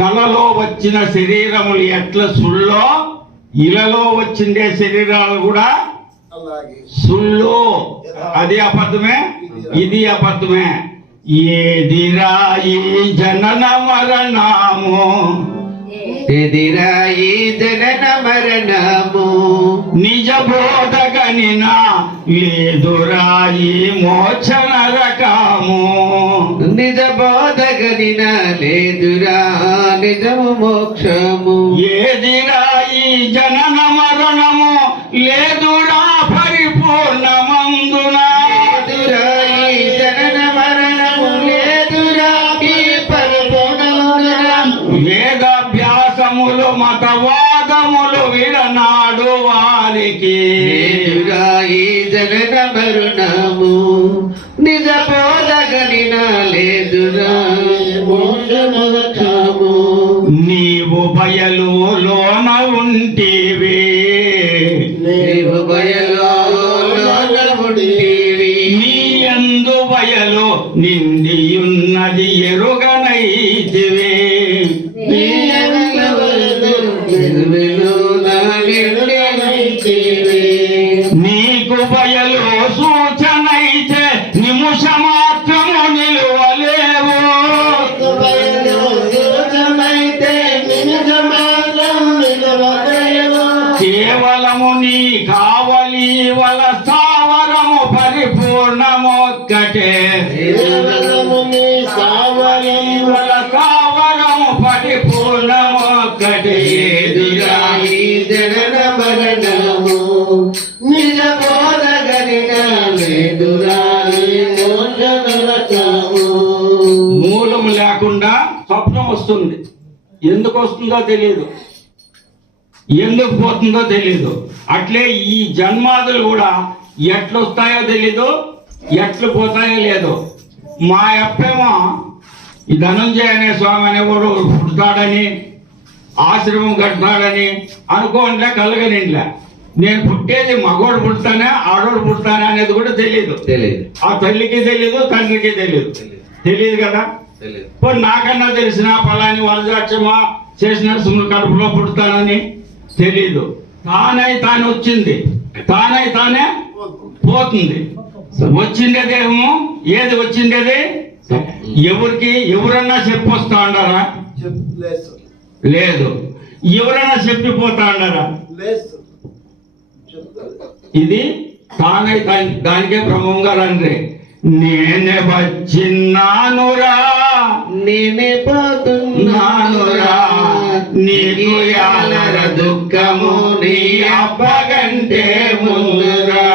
కలలో వచ్చిన శరీరములు ఎట్లా సుళ్ళో ఇలలో వచ్చిండే శరీరాలు కూడా సుళ్ళు. అది అబద్ధమే, ఇది అబద్ధమే. ఏదిరా ఈ జనన మరణము, ఎదిరా ఈ జనన మరణము, నిజ బోధగనిన లేదురా ఈ మోక్ష నరకము. నిజ బోధగనిన లేదురా నిజము మోక్షము. ఏదిరా ఈ జనన మరణము లేదురా పరిపూర్ణమందున. లేదురా ఈ జనన మరణము లేదురా ఈ పరిపూర్ణమందున. వేదాభ్యాసములు మతవాదములు విడనాడు వారికి లేదురా ఈ జనన మరణము, నిజ బోధగనిన లేదురా మోక్షము. నీవు బయలులోన ఉంటివి, నీవు బయలులోన ఉంటివి, నీ యందు బయలు నిండియున్నది ఎరుగనైతివి. నీ యందు వెలుగున నిండినైతివి. నీకు బయలు సూచనైతే నిమిష మాత్రము నిలువలేవు. కేవలము నీ కావలి వల స్థావరము పరిపూర్ణమొక్కటే. వల స్థావరము పరిపూర్ణమొక్కటే. ఏదిరా ఈ జనన మరణము, నిజ బోధగనిన లేదురా ఈ మోక్ష నరకము. మూలం లేకుండా స్వప్నం వస్తుంది. ఎందుకు వస్తుందో తెలియదు, ఎందుకు పోతుందో తెలీదు. అట్లే ఈ జన్మాదులు కూడా ఎట్లొస్తాయో తెలీదు, ఎట్లు పోతాయో లేదు. మా అప్పేమో ఈ ధనంజయ అనే స్వామి అనేవాడు పుడతాడని ఆశ్రమం కడతాడని అనుకోండిలే, కలగనిండిలే. నేను పుట్టేది మగోడు పుడతానా ఆడోడు పుడతానా అనేది కూడా తెలియదు. ఆ తల్లికి తెలీదు, తండ్రికి తెలియదు కదా. ఇప్పుడు నాకన్నా తెలిసిన పలాని వరజాక్షమా చేసిన నరసింహుల కడుపులో పుడతానని తెలీదు. తానై తాను వచ్చింది, తానై తానే పోతుంది. వచ్చిండే దేహము ఏది వచ్చిండేది? ఎవరికి ఎవరన్నా చెప్పొస్తా ఉండారా? లేదు. ఎవరన్నా చెప్పిపోతా ఉండారా? ఇది తానై దానికే బ్రహ్మంగా రండి. నేనే వచ్చిన్నానురా, నేనే పోతున్నానురా, నీకు యాలర దుఃఖము నీ అబ్బగంటే ముందురా.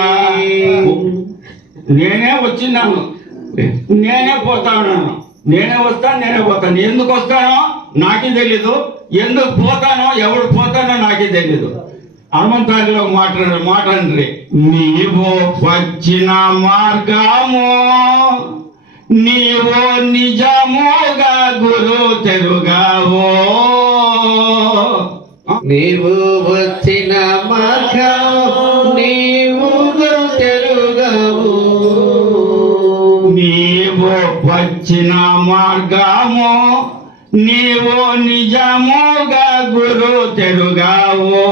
నేనే వచ్చిన్నాను, నేనే పోతా ఉన్నాను. నేనే వస్తాను, నేనే పోతాను. ఎందుకు వస్తానో నాకే తెలీదు, ఎందుకు పోతానో ఎవడు పోతానో నాకే తెలీదు. హనుమంతారిలో మాట్లాడండి. నీవు వచ్చిన మార్గము నీవు నిజముగా గురు తెరుగావో. నీవు వచ్చిన మార్గము నీవు గురు తెరుగావు. నీవు వచ్చిన మార్గము నీవు నిజముగా గురు తెరుగావో.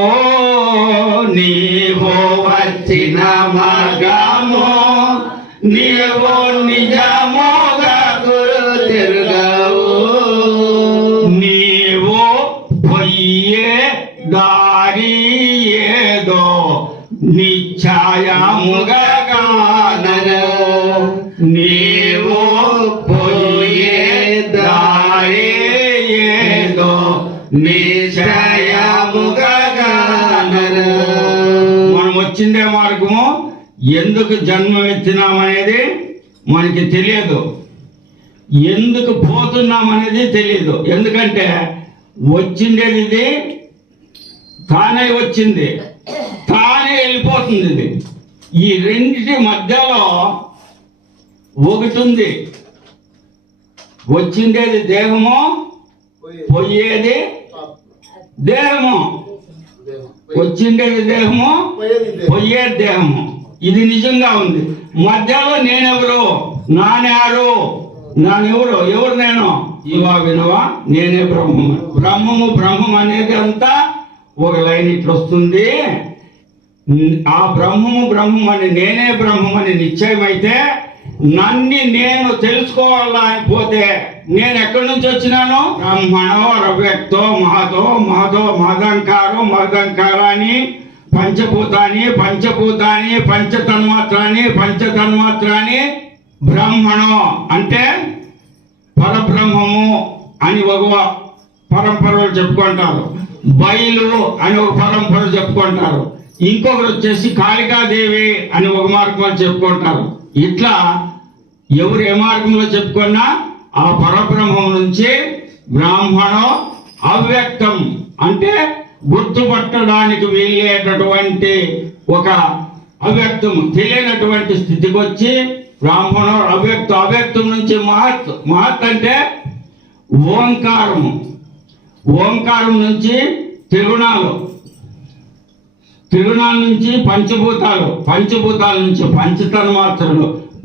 నీవు వచ్చిన మార్గము నీవు నిజముగా గురు తెరుగావు. నీవు పొయ్యే దారి ఏదో నిశ్చయముగా కానను. నీవు పొయ్యే దారి ఏదో నిశ్చయముగా కానను. మనం వచ్చిందే మార్గము. ఎందుకు జన్మ ఎత్తినామనేది మనకి తెలియదు, ఎందుకు పోతున్నామనేది తెలియదు. ఎందుకంటే వచ్చిండేది ఇది తానే వచ్చింది, తానే వెళ్ళిపోతుంది. ఇది ఈ రెండిటి మధ్యలో ఒకటి ఉంది. వచ్చిండేది దేహము, పోయేది దేహము. వచ్చిండేది దేహము, పోయేది దేహము. ఇది నిజంగా ఉంది. మధ్యలో నేనెవరు, నానారు ఎవరు నేను వినవా నేనే బ్రహ్మము. బ్రహ్మం అనేది అంతా ఒక లైన్ ఇట్లా వస్తుంది. ఆ బ్రహ్మం అని నేనే బ్రహ్మం అని నిశ్చయమైతే నన్ను నేను తెలుసుకోవాలా అని పోతే నేను ఎక్కడి నుంచి వచ్చినాను? బ్రహ్మణో రవ్యక్తో మహతో మహదంకారాన్ని పంచభూతాన్ని పంచతన్మాత్రాన్ని బ్రహ్మణో అంటే పరబ్రహ్మము అని ఒక పరంపరలు చెప్పుకుంటారు. బయలు అని ఒక పరంపర చెప్పుకుంటారు. ఇంకొకరు వచ్చేసి కాళికాదేవి అని ఒక మార్గంలో చెప్పుకుంటారు. ఇట్లా ఎవరు ఏ మార్గంలో చెప్పుకున్నా ఆ పరబ్రహ్మం నుంచి బ్రాహ్మణో అవ్యక్తం అంటే గుర్తుపట్టడానికి వీలేటటువంటి ఒక అవ్యక్తం తెలియనటువంటి స్థితికి వచ్చి బ్రాహ్మణో అవ్యక్తం నుంచి మహత్ అంటే ఓంకారం నుంచి త్రిగుణాల నుంచి పంచభూతాల నుంచి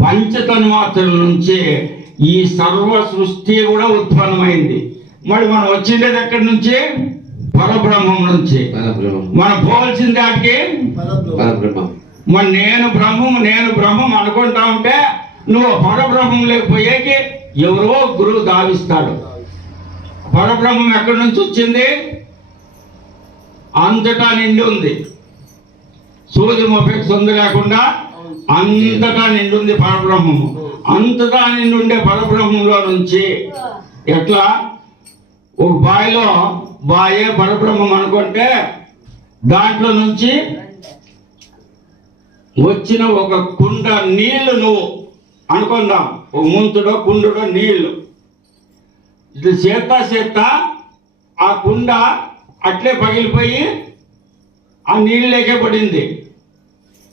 పంచతన్మాత్రల నుంచి ఈ సర్వ సృష్టి కూడా ఉత్పన్నమైంది. మరి మనం వచ్చిండేది ఎక్కడి నుంచి? పరబ్రహ్మం నుంచి. మనం పోవాల్సింది వాటికి మరి నేను బ్రహ్మం అనుకుంటా ఉంటే నువ్వు పరబ్రహ్మం లేకపోయేకి ఎవరో గురువు దావిస్తాడు. పరబ్రహ్మం ఎక్కడి నుంచి వచ్చింది? అంతటా నిండి ఉంది. సూది మొఫెక్ సొందు లేకుండా అంతటా నిండుంది పరబ్రహ్మము. అంతటా నిండుండే పరబ్రహ్మంలో నుంచి ఎట్లా ఒక బాయే పరబ్రహ్మం అనుకుంటే దాంట్లో నుంచి వచ్చిన ఒక కుండ నీళ్లు నువ్వు అనుకుందాం. ఒక ముంతుడో కుండుడో నీళ్లు ఇట్లా చేత్తా ఆ కుండ అట్లే పగిలిపోయి ఆ నీళ్ళకే పడింది.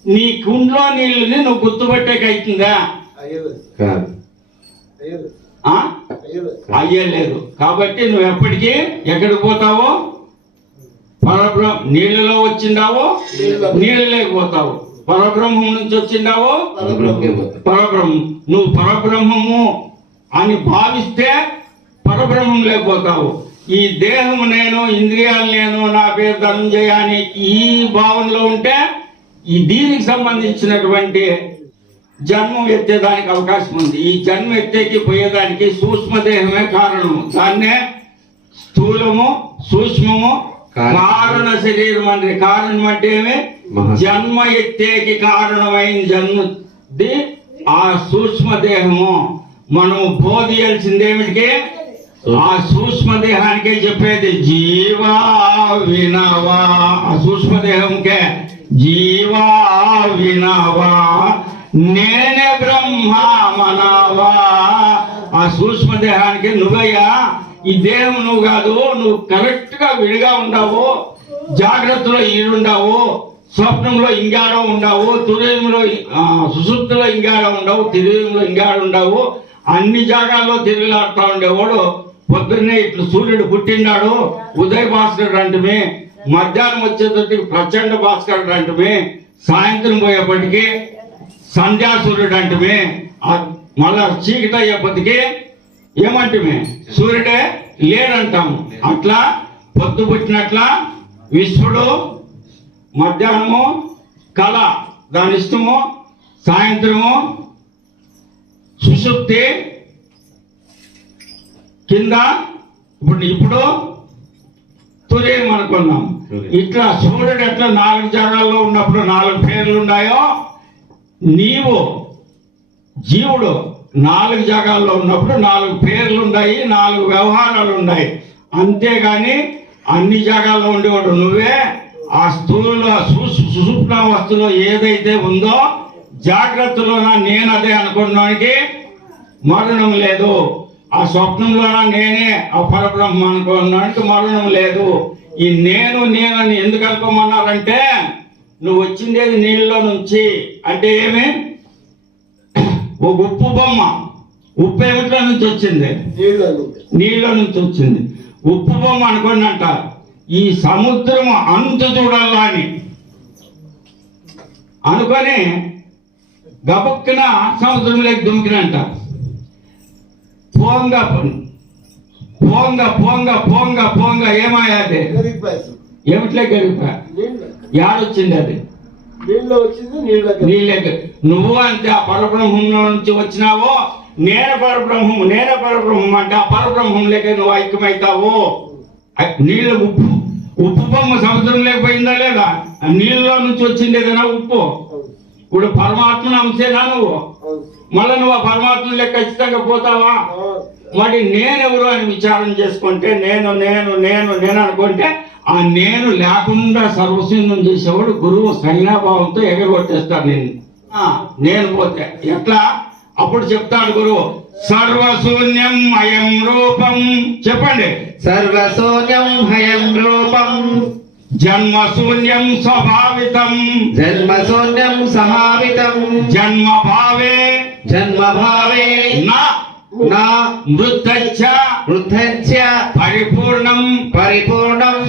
నీ కుండలో నీళ్ళని నువ్వు గుర్తుపట్టేకైతుందా? అయ్యలేదు. కాబట్టి నువ్వు ఎప్పటికీ ఎక్కడికి పోతావో నీళ్ళలో వచ్చిండావో నీళ్ళు లేకపోతావు. పరబ్రహ్మం నుంచి వచ్చిండావో పరబ్రహ్మం. నువ్వు పరబ్రహ్మము అని భావిస్తే పరబ్రహ్మం లేకపోతావు. ఈ దేహము నేను, ఇంద్రియాలు నేను, నా పేరు ధనంజయ అని ఈ భావనలో ఉంటే ఈ దీనికి సంబంధించినటువంటి జన్మం ఎత్తేదానికి అవకాశం ఉంది. ఈ జన్మ ఎత్తేకి పోయేదానికి సూక్ష్మదేహమే కారణము. దాన్నే స్థూలము సూక్ష్మము కారణ శరీరం అంటే కారణం అంటే జన్మ ఎత్తేకి కారణమైన జన్మది ఆ సూక్ష్మదేహము. మనము బోధించాల్సిందేమిటికి ఆ సూక్ష్మదేహానికే చెప్పేది జీవా వినవా. ఆ సూక్ష్మదేహంకే జీవా వినవా నేనే బ్రహ్మ మనవా. ఆ సూక్ష్మదేహానికి నువ్వయ్యా ఈ దేహం నువ్వు కాదు. నువ్వు కరెక్ట్ గా విడిగా ఉండవు. జాగ్రత్తలో ఈడుండావు, స్వప్నంలో ఇంగాడో ఉండవు, తుర్యంలో సుషుప్తిలో ఇంగాడో ఉండవు, తిరుయంలో ఇంగాడు ఉండవు. అన్ని జాగాల్లో తిరుగులాడుతూ ఉండేవాడు. పొద్దున్నే ఇట్లు సూర్యుడు పుట్టిన్నాడు ఉదయ భాస్కరుడు అంటమే, మధ్యాహ్నం వచ్చేటప్పటికి ప్రచండ భాస్కరుడు అంటమే, సాయంత్రం పోయేపటికి సంధ్యా సూర్యుడు అంటమే, మళ్ళా చీకటి అయ్యేపటికి ఏమంటమే సూర్యుడే లేడంటాము. అట్లా పొద్దు పుట్టినట్ల విశ్వడు, మధ్యాహ్నము కళ దాని ఇష్టము, సాయంత్రము సుషుప్తి, కింద ఇప్పుడు తుర్యం అనుకున్నాం. ఇట్లా సూర్యుడు ఎట్లా 4 జాగాల్లో ఉన్నప్పుడు 4 పేర్లు ఉన్నాయో, నీవు జీవుడు 4 జాగాల్లో ఉన్నప్పుడు 4 పేర్లు ఉన్నాయి, 4 వ్యవహారాలు ఉన్నాయి. అంతేగాని అన్ని జాగాల్లో ఉండేవాడు నువ్వే. ఆ స్థూల సుషుప్నావస్థలో ఏదైతే ఉందో జాగ్రత్తలోన నేను అదే అనుకున్నానికి మరణం లేదు. ఆ స్వప్నంలోన నేనే ఆ పరబ్రహ్మ అనుకున్నానికి మరణం లేదు. ఈ నేను అని ఎందుకు అనుకోమన్నారంటే నువ్వు వచ్చిందేది నీళ్ళలో నుంచి. అంటే ఏమి? ఒక ఉప్పు బొమ్మ. ఉప్పు ఏమిట్లో నుంచి వచ్చింది? నీళ్ళ నుంచి వచ్చింది. ఉప్పు బొమ్మ అనుకోండి. ఈ సముద్రం అంతు చూడాలా అని అనుకొని గబుక్కున సముద్రంలోకి దుమికినంట. పోంగ పోంగ పోంగ పోంగ పోంగ ఏమాయా అది ఏమిట్లే గరిపా యాడొచ్చింది అది నీళ్ళకి నువ్వు అంతే ఆ పరబ్రహ్మంలో నుంచి వచ్చినావో నేనే పరబ్రహ్మం అంటే ఆ పరబ్రహ్మంలోకి నువ్వు ఐక్యమవుతావు. నీళ్ళు ఉప్పు బొమ్మ సముద్రం లేకపోయిందా లేదా? నీళ్ళలో నుంచి వచ్చింది ఏదైనా ఉప్పు. ఇప్పుడు పరమాత్మను అంశేనా నువ్వు? మళ్ళీ నువ్వు ఆ పరమాత్మ లెక్క ఖచ్చితంగా పోతావా? మరి నేనెవరు అని విచారం చేసుకుంటే నేను నేను నేను నేను అనుకుంటే ఆ నేను లేకుండా సర్వశూన్యం చేసేవాడు గురువు సంజ్ఞాభావంతో ఎగరగొట్టేస్తాడు నేను పోతే ఎట్లా? అప్పుడు చెప్తాడు గురువు సర్వశూన్యం అయం రూపం. చెప్పండి. సర్వశూన్యం హయం రూపం జన్మశూన్యం స్వభావితం జన్మశూన్యం సహావితం జన్మభావే నా వృద్ధచ్చ పరిపూర్ణం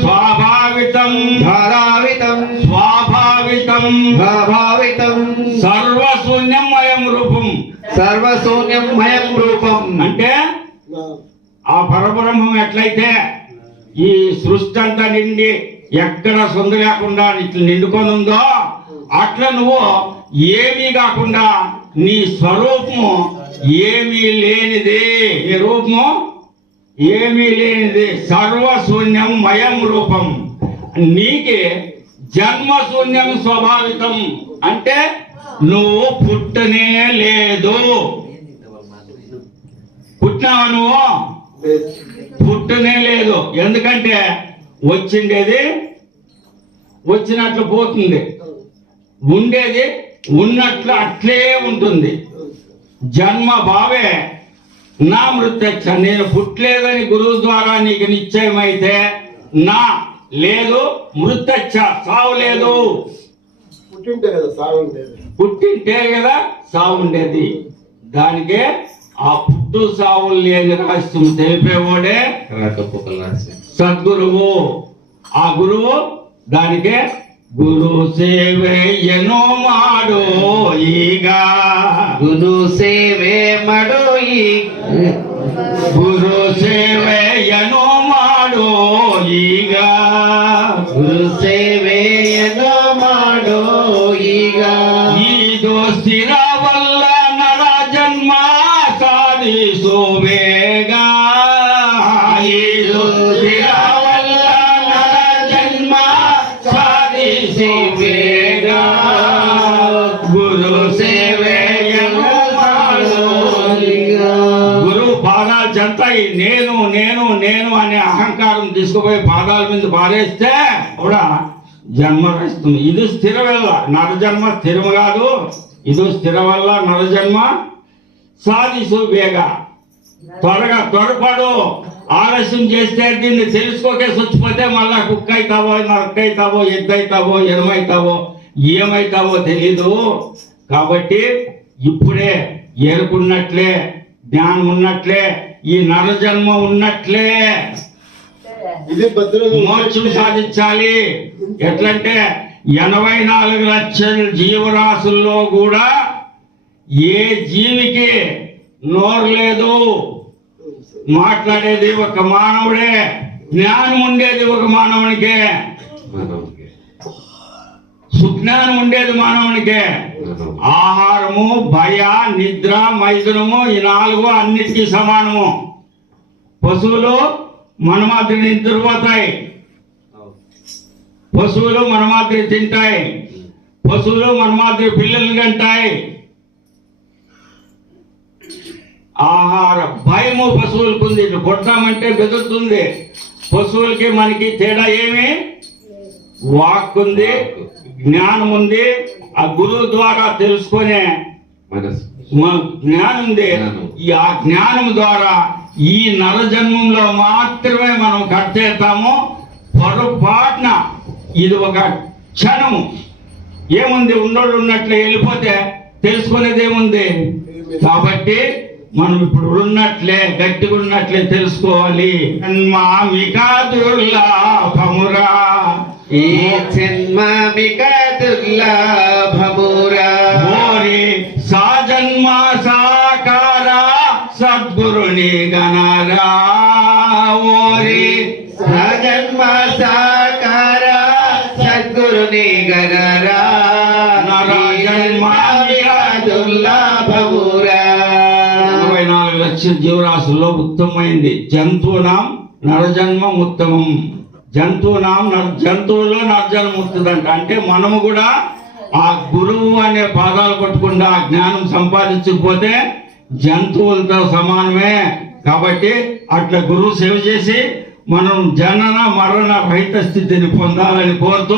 స్వాభావితం సర్వశూన్యం అయం రూపం. సర్వశూన్యం మయం రూపం అంటే ఆ పరబ్రహ్మం ఎట్లయితే ఈ సృష్టి అంతా నిండి ఎక్కడ సొందు లేకుండా ఇట్లా నిండుకొని ఉందో అట్లా నువ్వు ఏమీ కాకుండా నీ స్వరూపము ఏమీ లేనిది. నీ రూపము ఏమీ లేనిది సర్వశూన్యం మయం రూపం. నీకే జన్మశూన్యం స్వభావితం అంటే నువ్వు పుట్టనే లేదు. పుట్టినావా నువ్వు? పుట్టనే లేదు. ఎందుకంటే వచ్చిండేది వచ్చినట్లు పోతుంది, ఉండేది ఉన్నట్లు అట్లే ఉంటుంది. జన్మ భావే నా మృత్యచ్చ. నేను పుట్టలేదని గురువు ద్వారా నీకు నిశ్చయమైతే నా లేదు మృత్యచ్చ సావు లేదు. పుట్టింటే కదా సావు ఉండేది. దానికే ఆ పుట్టు సావు లేని రహస్యం తెలిపేవాడే సద్గురువు. ఆ గురువు దానికే గురు సేవెయ్యను మాడు ಈಗ గురు సేవే మడు గురు సేవెయ్యను మాడు ಈಗ గురు ಸೇವೆಯನ್ನು ಮಾಡೋ ಈಗ ಇದು ಸ್ಥಿರವಲ್ಲ ನರ ಜನ್ಮ ಸಾಧಿಸು ಬೇಗ. ಇದು ಸ್ಥಿರವಲ್ಲ ನರ ಜನ್ಮ ಸಾಧಿಸು ಬೇಗ. ಗುರು ಸೇವೆಯನ್ನು ಮಾಡು ಈಗ. గురువు పాదాలు చెంతాయి. నేను నేను నేను అనే అహంకారం తీసుకుపోయి పాదాల మీద పారేస్తే కూడా జన్మ వస్తుంది. ఇది స్థిర వల్ల నరజన్మ స్థిరము కాదు. ఇది స్థిర వల్ల నరజన్మ సాధిసు వేగ. త్వరగా త్వరపడు. ఆలస్యం చేస్తే దీన్ని తెలుసుకోకే చచ్చిపోతే మళ్ళా కుక్క అవుతావో నరక అవుతావో ఎద్దు అవుతావో ఎనమవుతావో ఏమవుతావో తెలీదు. కాబట్టి ఇప్పుడే ఏరుకున్నట్లే జ్ఞానం ఉన్నట్లే ఈ నరజన్మ ఉన్నట్లే మోక్షం సాధించాలి. ఎట్లంటే 84 లక్షల జీవరాశుల్లో కూడా ఏ జీవికి నోరు లేదు. మాట్లాడేది ఒక మానవుడే, జ్ఞానం ఉండేది ఒక మానవునికే, సుజ్ఞానం ఉండేది మానవునికే. ఆహారము భయ నిద్ర మైథునము ఈ 4 అన్నిటికీ సమానము. పశువులు మన మాదిరి నిద్రపోతాయి, పశువులు మన మాదిరి తింటాయి, పశువులు మన మాదిరి పిల్లలు కంటాయి. ఆహార భయము పశువులకు ఉంది. కొట్టామంటే బెదురుతుంది. పశువులకి మనకి తేడా ఏమి? వాక్ ఉంది, జ్ఞానం ఉంది. ఆ గురువు ద్వారా తెలుసుకునే జ్ఞానం ఉంది. ఆ జ్ఞానం ద్వారా ఈ నరజన్మంలో మాత్రమే మనం కట్టేస్తాము. పొరపాటున ఇది ఒక క్షణము. ఏముంది? ఉన్నోళ్ళు ఉన్నట్లే వెళ్ళిపోతే తెలుసుకునేది ఏముంది? కాబట్టి మనం ఇప్పుడు ఉన్నట్లే గట్టిగా ఉన్నట్లే తెలుసుకోవాలి. జన్మామికా దుర్లభమురా ఈ జన్మామిక దుర్లభమురా ఓరి సా జన్మ సాకార సద్గురు సద్గురుని గణరా ఓరి సజన్మ సాకార సద్గురుని గణరా దుర్లభమురా 84 లక్షల జీవరాశుల్లో ఉత్తమమైంది జంతువునాం నరజన్మ ఉత్తమం. జంతువుల్లో నరజన్మ ఉత్తదంట. అంటే మనము కూడా ఆ గురువు అనే పాదాలు పట్టుకుండా ఆ జ్ఞానం సంపాదించకపోతే జంతువులతో సమానమే. కాబట్టి అట్లా గురువు సేవ చేసి మనం జనన మరణ రహిత స్థితిని పొందాలని కోరుతూ